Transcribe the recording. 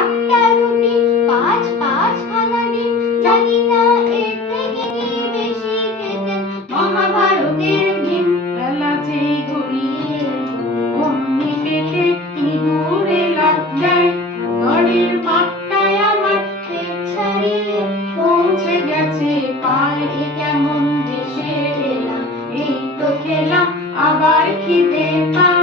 একটা রুটি, পাঁচ পাঁচখানা ডিম, জানি না এর থেকে কি বেশি খেতেন মহাভারতের ভীম। বেলা যেই গড়িয়ে এলো, অমনি পেটে ইঁদুরে লাফ দেয়। ঘরের মাঠটায় আমার পেট ছাড়িয়ে পৌঁছে গেছে পায়। এ কেমন দেশে এলাম, এই তো খেলাম আবার খিদে পায়।